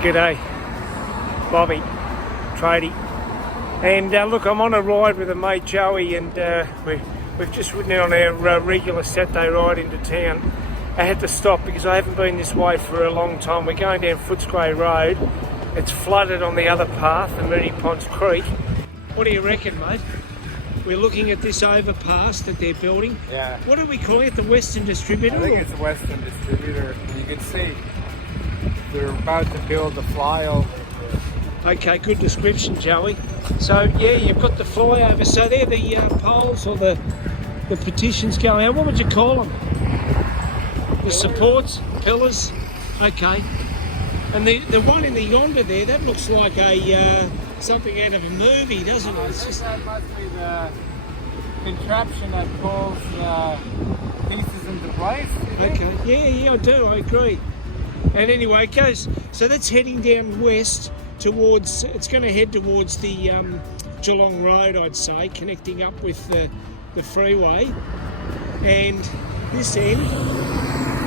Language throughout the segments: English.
G'day, Bobby, Tradie. And look, I'm on a ride with a mate Joey, and we've just ridden on our regular Saturday ride into town. I had to stop because I haven't been this way for a long time. We're going down Footscray Rd. It's flooded on the other path, the Mooney Ponds Creek. What do you reckon, mate? We're looking at this overpass that they're building. Yeah. What are we calling it? The Western Distributor? I think it's the Western Distributor. You can see they're about to build the flyover. Okay, good description, Joey. So yeah, you've got the flyover. So they're the poles or the petitions going out. What would you call them? The supports, pillars. Okay. And the one in the yonder there, that looks like a something out of a movie, doesn't it? It's just... That must be the contraption that pulls pieces into place. Okay. Yeah, I do. I agree. And anyway, it goes. So that's heading down west towards. It's going to head towards the Geelong Road, I'd say, connecting up with the freeway. And this end,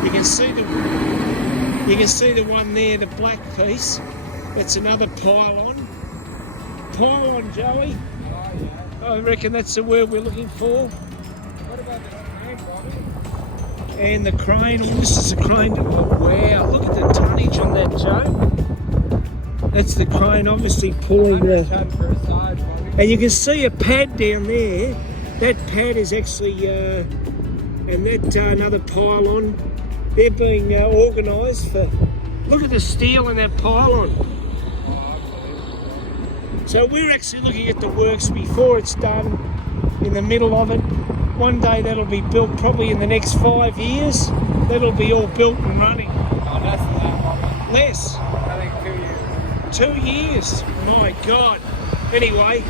you can see the one there, the black piece. That's another pylon. Pylon, Joey. Oh, yeah. I reckon that's the word we're looking for. What about the crane, Bobby? And the crane. Oh, this is a crane. Oh, wow. Look at the tonnage on that, Joe. That's the crane obviously pulling the... And you can see a pad down there. That pad is actually... and that another pylon. They're being organised for... Look at the steel in that pylon. So we're actually looking at the works before it's done, in the middle of it. One day that'll be built, probably in the next 5 years. That'll be all built and running. Oh, less than that, Bobby. Less? I think 2 years. 2 years? My God. Anyway,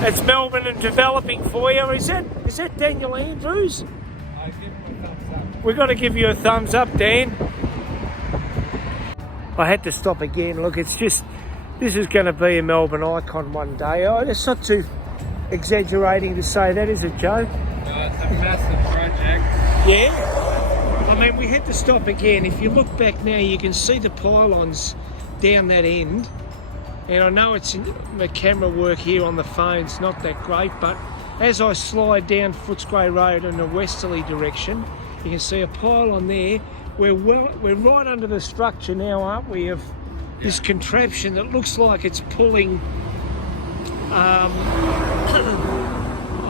that's Melbourne and developing for you. Is that Daniel Andrews? I give him a thumbs up. We've got to give you a thumbs up, Dan. I had to stop again. Look, it's just... This is going to be a Melbourne icon one day. Oh, it's not too exaggerating to say that, is it, Joe? No, it's a massive project. Yeah? I mean, we had to stop again. If you look back now, you can see the pylons down that end. And I know it's in the camera work here on the phone's not that great, but as I slide down Footscray Road in a westerly direction, you can see a pylon there. We're right under the structure now, aren't we, of this contraption that looks like it's pulling, I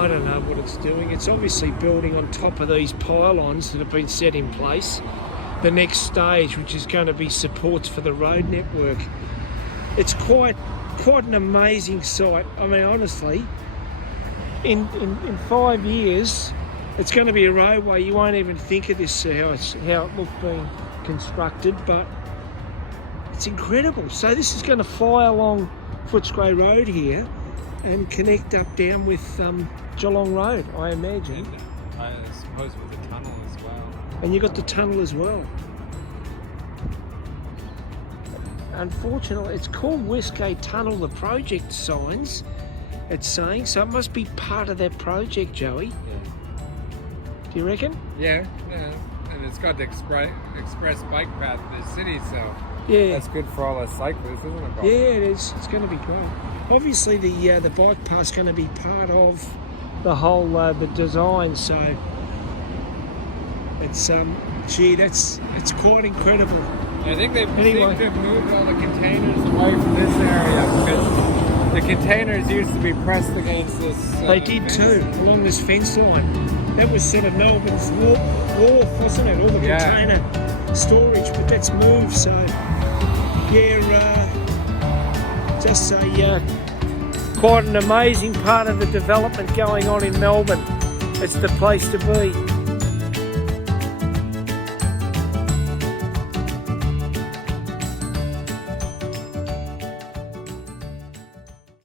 don't know what it's doing. It's obviously building on top of these pylons that have been set in place. The next stage, which is going to be supports for the road network. It's quite an amazing sight. I mean, honestly, in 5 years, it's going to be a roadway. You won't even think of this, how it looked being constructed, but it's incredible. So this is going to fly along Footscray Road here and connect up down with Geelong Road, I imagine. And I suppose with the tunnel as well. And you've got the tunnel as well. Unfortunately, it's called Westgate Tunnel, the project signs, it's saying, so it must be part of that project, Joey. Yeah. Do you reckon? Yeah. And it's got the express bike path in the city, so yeah, that's good for all the cyclists, isn't it, Bob? Yeah, it is. It's going to be great. Obviously, the bike path is going to be part of the whole the design. So it's it's quite incredible. I think they've seemed to have moved all the containers away from this area because the containers used to be pressed against this. They did too, along this fence line. That was sort of Melbourne's wharf, wasn't it? All the container storage, but that's moved. So just quite an amazing part of the development going on in Melbourne. It's the place to be.